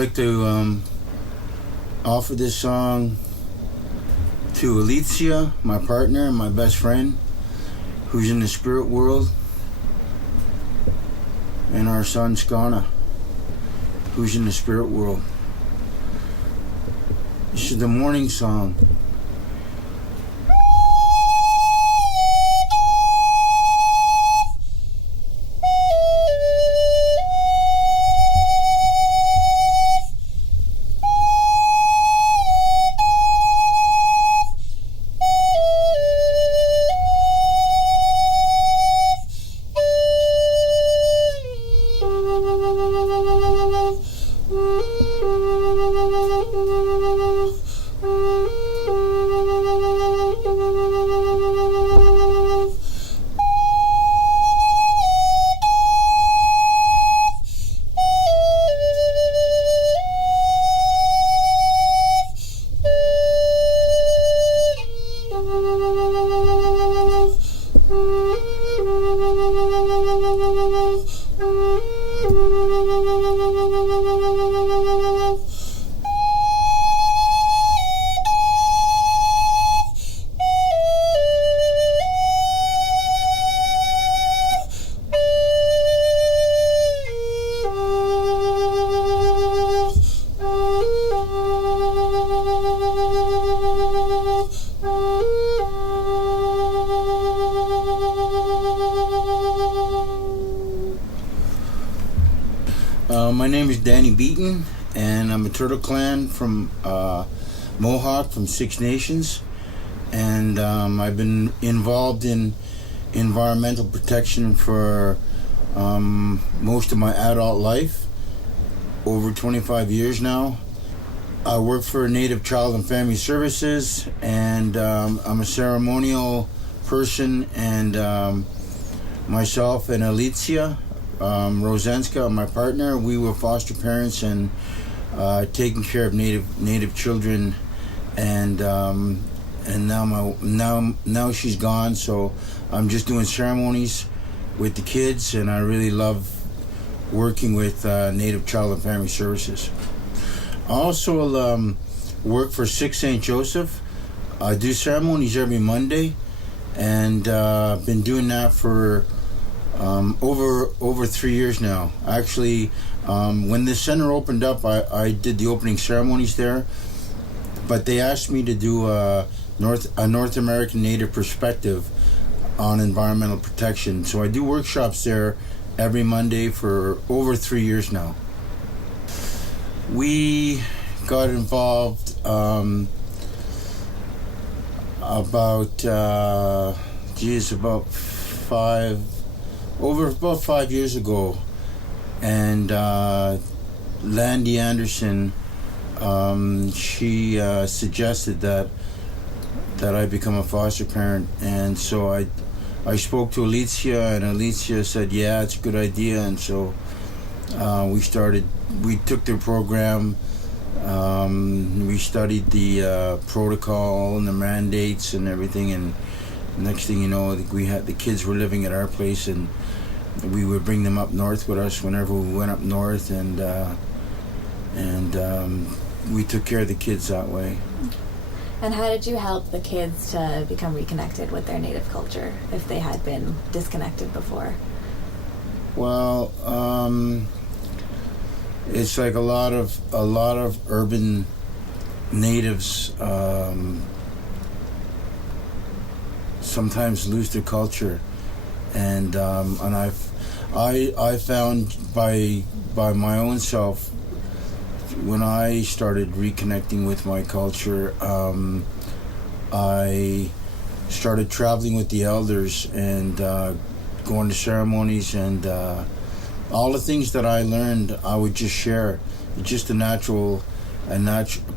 I'd like to offer this song to Alicia, my partner and my best friend, who's in the spirit world, and our son Skana, who's in the spirit world. This is the morning song. My name is Danny Beaton, and I'm a Turtle Clan from Mohawk, from Six Nations, and I've been involved in environmental protection for most of my adult life, over 25 years now. I work for Native Child and Family Services, and I'm a ceremonial person, and myself and Alicia Rosenska, my partner, we were foster parents and taking care of native children, and now she's gone, so I'm just doing ceremonies with the kids, and I really love working with Native Child and Family Services. I also work for Six St. Joseph. I do ceremonies every Monday, and I've been doing that for over 3 years now. Actually, when this center opened up, I did the opening ceremonies there, but they asked me to do a North American Native perspective on environmental protection. So I do workshops there every Monday for over 3 years now. We got involved about 5 years ago, and Landy Anderson, she suggested that I become a foster parent, and so I spoke to Alicia, and Alicia said, yeah, it's a good idea, and so we took their program, we studied the protocol and the mandates and everything, and next thing you know, the kids were living at our place, and we would bring them up north with us whenever we went up north, and we took care of the kids that way. And how did you help the kids to become reconnected with their native culture if they had been disconnected before? Well, it's like a lot of urban natives sometimes lose their culture, and I found by my own self, when I started reconnecting with my culture, I started traveling with the elders and going to ceremonies, and all the things that I learned, I would just share. It's just a natural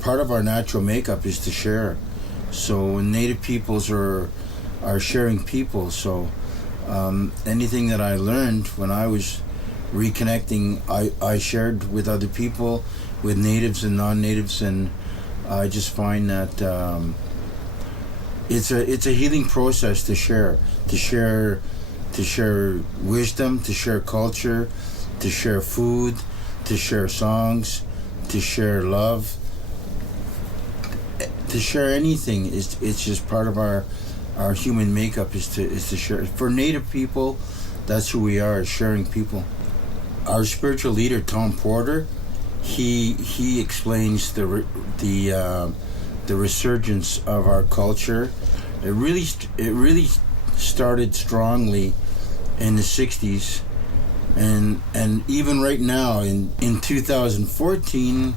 part of our natural makeup is to share. So Native peoples are sharing people. So anything that I learned when I was reconnecting, I shared with other people, with natives and non-natives, and I just find that it's a healing process to share wisdom, to share culture, to share food, to share songs, to share love, to share anything. It's just part of our human makeup is to share. For Native people, that's who we are, sharing people. Our spiritual leader, Tom Porter, he explains the resurgence of our culture. It really started strongly in the 60s, and even right now in 2014,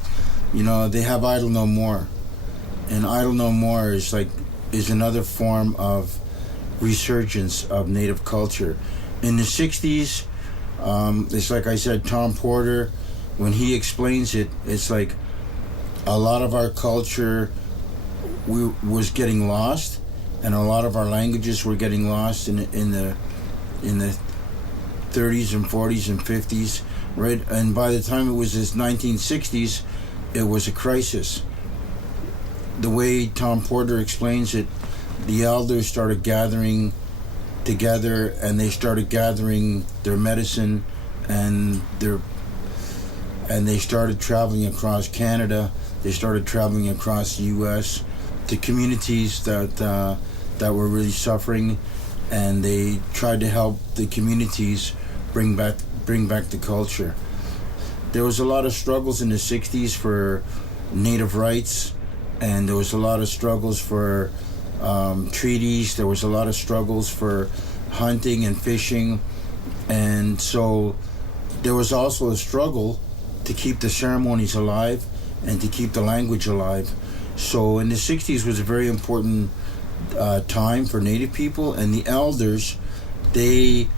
they have Idle No More, and Idle No More is another form of resurgence of Native culture. In the 60s, it's like I said, Tom Porter, when he explains it, it's like a lot of our culture was getting lost, and a lot of our languages were getting lost in the 30s and 40s and 50s, right? And by the time it was the 1960s, it was a crisis. The way Tom Porter explains it, the elders started gathering together, and they started gathering their medicine, and they started traveling across Canada. They started traveling across the U.S. to communities that were really suffering, and they tried to help the communities bring back the culture. There was a lot of struggles in the 60s for Native rights, and there was a lot of struggles for treaties. There was a lot of struggles for hunting and fishing, and so there was also a struggle to keep the ceremonies alive and to keep the language alive. So in the 60s was a very important time for Native people, and the elders, they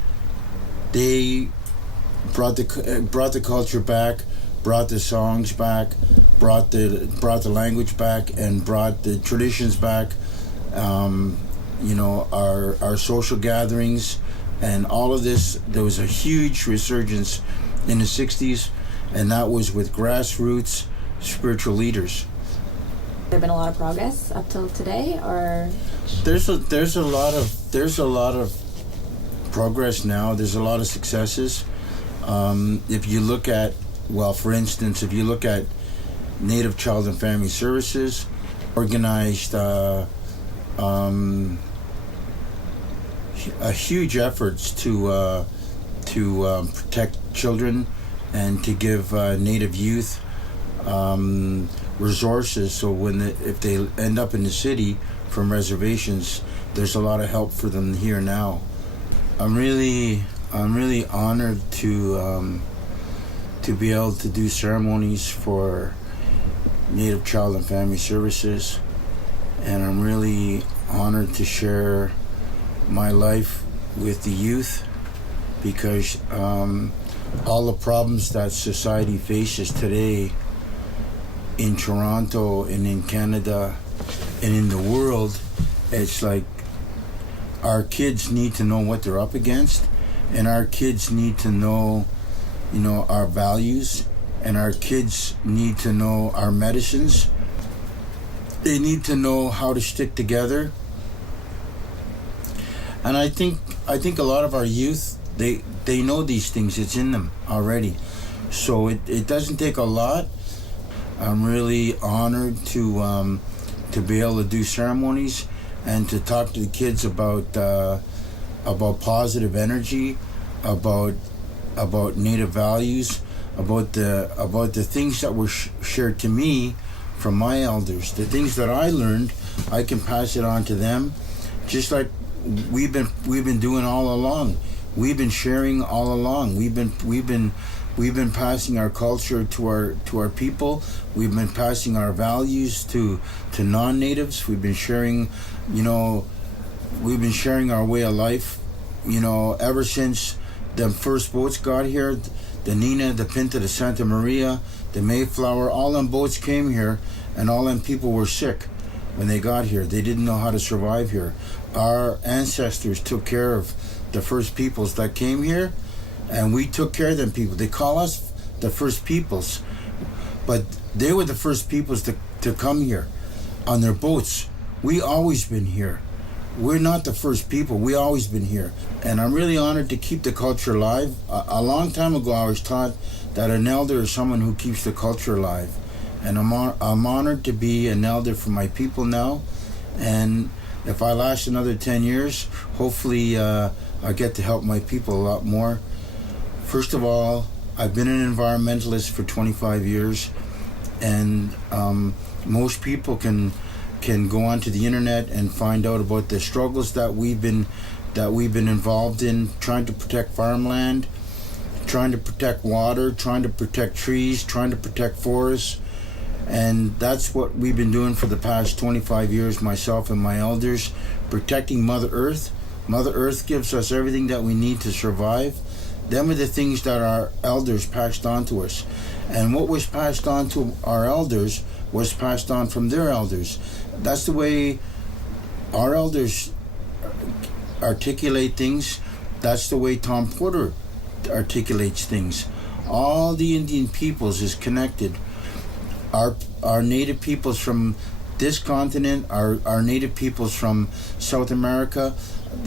brought the culture back, brought the songs back, brought the language back, and brought the traditions back. Our social gatherings and all of this. There was a huge resurgence in the 60s, and that was with grassroots spiritual leaders. There been a lot of progress up till today, or there's a lot of progress now. There's a lot of successes. If you look at, for instance, if you look at Native Child and Family Services, organized a huge efforts to protect children and to give Native youth resources, so if they end up in the city from reservations, there's a lot of help for them here now. I'm really honored to be able to do ceremonies for Native Child and Family Services, and I'm really honored to share my life with the youth, because all the problems that society faces today in Toronto and in Canada and in the world, it's like our kids need to know what they're up against, and our kids need to know, our values, and our kids need to know our medicines. They need to know how to stick together. And I think a lot of our youth, they know these things. It's in them already. So it doesn't take a lot. I'm really honored to be able to do ceremonies and to talk to the kids about positive energy, about Native values, about the things that were shared to me from my elders. The things that I learned, I can pass it on to them, just like we've been doing all along. We've been sharing all along. We've been passing our culture to our people. We've been passing our values to non-natives. We've been sharing, we've been sharing our way of life, ever since the first boats got here, the Nina, the Pinta, the Santa Maria, the Mayflower. All them boats came here, and all them people were sick when they got here. They didn't know how to survive here. Our ancestors took care of the first peoples that came here, and we took care of them people. They call us the first peoples, but they were the first peoples to come here on their boats. We always been here. We're not the first people. We always been here. And I'm really honored to keep the culture alive. A long time ago, I was taught that an elder is someone who keeps the culture alive. and I'm honored to be an elder for my people now. And if I last another 10 years, hopefully I get to help my people a lot more. First of all, I've been an environmentalist for 25 years, and most people can go onto the internet and find out about the struggles that we've been involved in, trying to protect farmland, trying to protect water, trying to protect trees, trying to protect forests. And that's what we've been doing for the past 25 years, myself and my elders, protecting Mother Earth. Mother Earth gives us everything that we need to survive. Them are the things that our elders passed on to us. And what was passed on to our elders was passed on from their elders. That's the way our elders articulate things. That's the way Tom Porter articulates things. All the Indian peoples is connected. Our native peoples from this continent, our native peoples from South America,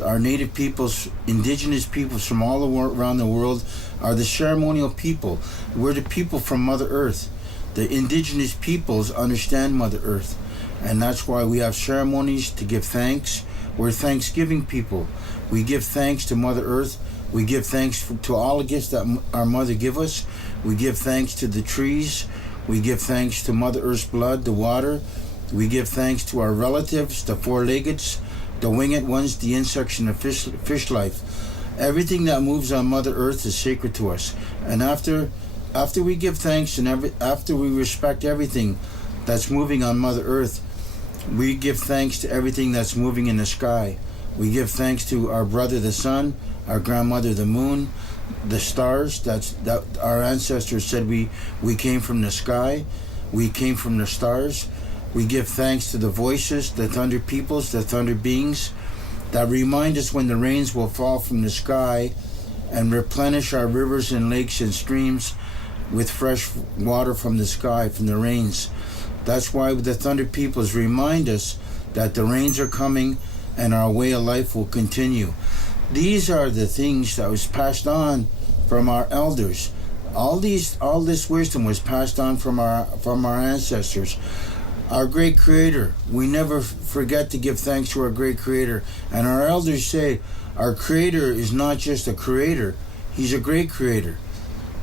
our native peoples, indigenous peoples from all around the world are the ceremonial people. We're the people from Mother Earth. The indigenous peoples understand Mother Earth, and that's why we have ceremonies to give thanks. We're Thanksgiving people. We give thanks to Mother Earth. We give thanks to all the gifts that our mother give us. We give thanks to the trees. We give thanks to Mother Earth's blood, the water. We give thanks to our relatives, the four-leggeds, the winged ones, the insects, and the fish life. Everything that moves on Mother Earth is sacred to us. And after we give thanks and after we respect everything that's moving on Mother Earth, we give thanks to everything that's moving in the sky. We give thanks to our brother the sun, our grandmother the moon, the stars. That our ancestors said we came from the sky, we came from the stars. We give thanks to the voices, the thunder peoples, the thunder beings that remind us when the rains will fall from the sky and replenish our rivers and lakes and streams with fresh water from the sky, from the rains. That's why the thunder peoples remind us that the rains are coming and our way of life will continue. These are the things that was passed on from our elders. All this wisdom was passed on from our ancestors. Our great creator, we never forget to give thanks to our great creator. And our elders say our creator is not just a creator, he's a great creator.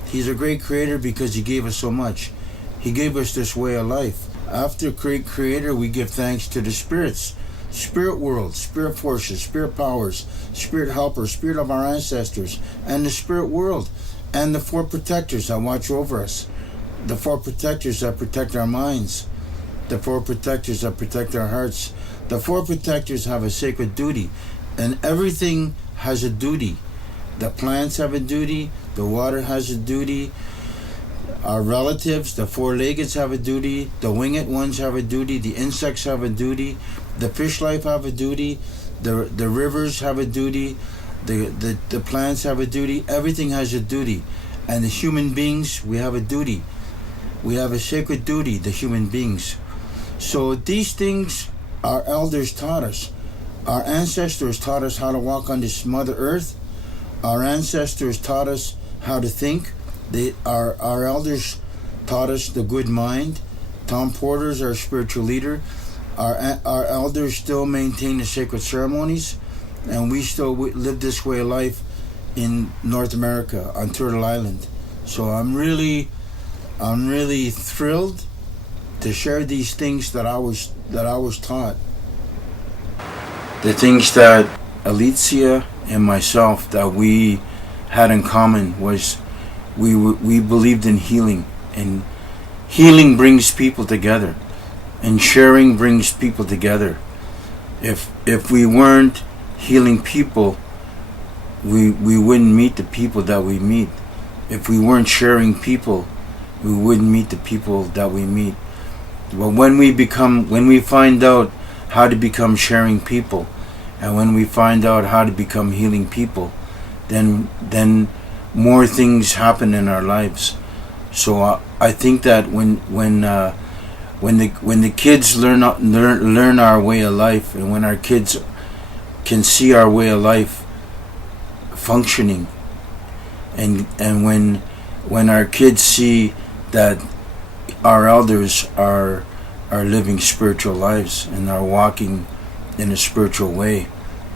He's a great creator because he gave us so much. He gave us this way of life. After great creator, we give thanks to the spirits, spirit world, spirit forces, spirit powers, spirit helpers, spirit of our ancestors, and the spirit world, and the four protectors that watch over us, the four protectors that protect our minds, the four protectors that protect our hearts. The four protectors have a sacred duty, and everything has a duty. The plants have a duty, the water has a duty, our relatives, the four-leggeds have a duty, the winged ones have a duty, the insects have a duty, the fish life have a duty, the rivers have a duty, the plants have a duty, everything has a duty. And the human beings, we have a duty. We have a sacred duty, the human beings. So these things our elders taught us. Our ancestors taught us how to walk on this Mother Earth. Our ancestors taught us how to think. Our elders taught us the good mind. Tom Porter's our spiritual leader. Our elders still maintain the sacred ceremonies, and we still live this way of life in North America on Turtle Island. So I'm really thrilled to share these things that I was taught. The things that Alicia and myself that we had in common was we believed in healing, and healing brings people together, and sharing brings people together. If we weren't healing people, we wouldn't meet the people that we meet. If we weren't sharing people, we wouldn't meet the people that we meet. But when we find out how to become sharing people, and when we find out how to become healing people, then more things happen in our lives. So I think that when the kids learn our way of life, and when our kids can see our way of life functioning, and when our kids see that our elders are living spiritual lives and are walking in a spiritual way,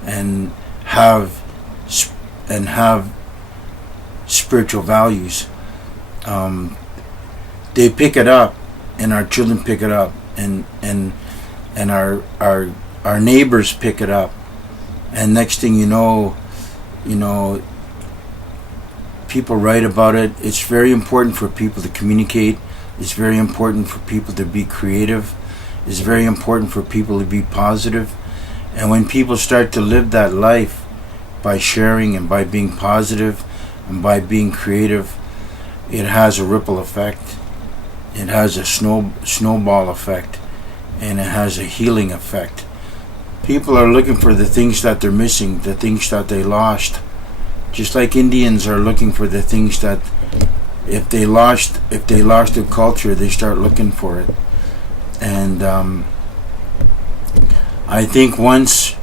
and have spiritual values. They pick it up, and our children pick it up, and our neighbors pick it up, and next thing you know, people write about it. It's very important for people to communicate. It's very important for people to be creative. It's very important for people to be positive. And when people start to live that life by sharing and by being positive and by being creative, it has a ripple effect. It has a snowball effect, and it has a healing effect. People are looking for the things that they're missing, the things that they lost. Just like Indians are looking for the things that if they lost their culture, they start looking for it. And I think once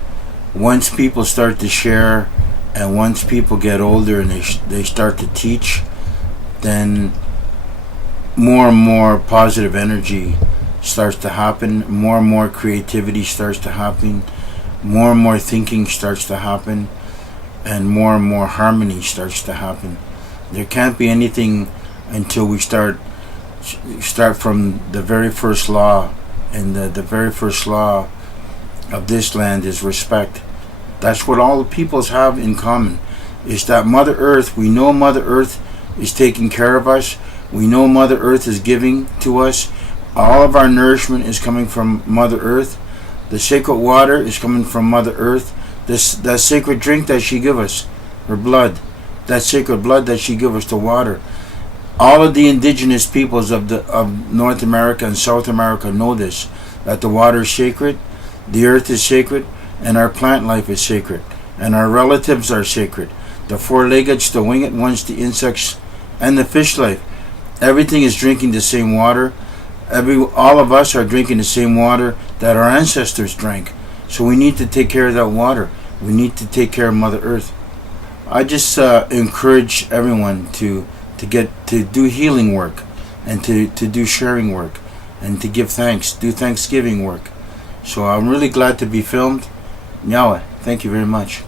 people start to share, and once people get older and they start to teach, then more and more positive energy starts to happen, more and more creativity starts to happen, more and more thinking starts to happen, and more harmony starts to happen. There can't be anything until we start from the very first law, and the very first law of this land is respect. That's what all the peoples have in common, is that Mother Earth, we know Mother Earth is taking care of us. We know Mother Earth is giving to us. All of our nourishment is coming from Mother Earth. The sacred water is coming from Mother Earth. That sacred drink that she give us, her blood, that sacred blood that she give us, the water. All of the indigenous peoples of North America and South America know this, that the water is sacred, the earth is sacred, and our plant life is sacred, and our relatives are sacred. The four-leggeds, the winged ones, the insects, and the fish life. Everything is drinking the same water. All of us are drinking the same water that our ancestors drank. So we need to take care of that water. We need to take care of Mother Earth. I just encourage everyone to do healing work, and to do sharing work, and to give thanks, do Thanksgiving work. So I'm really glad to be filmed. Nyawa, thank you very much.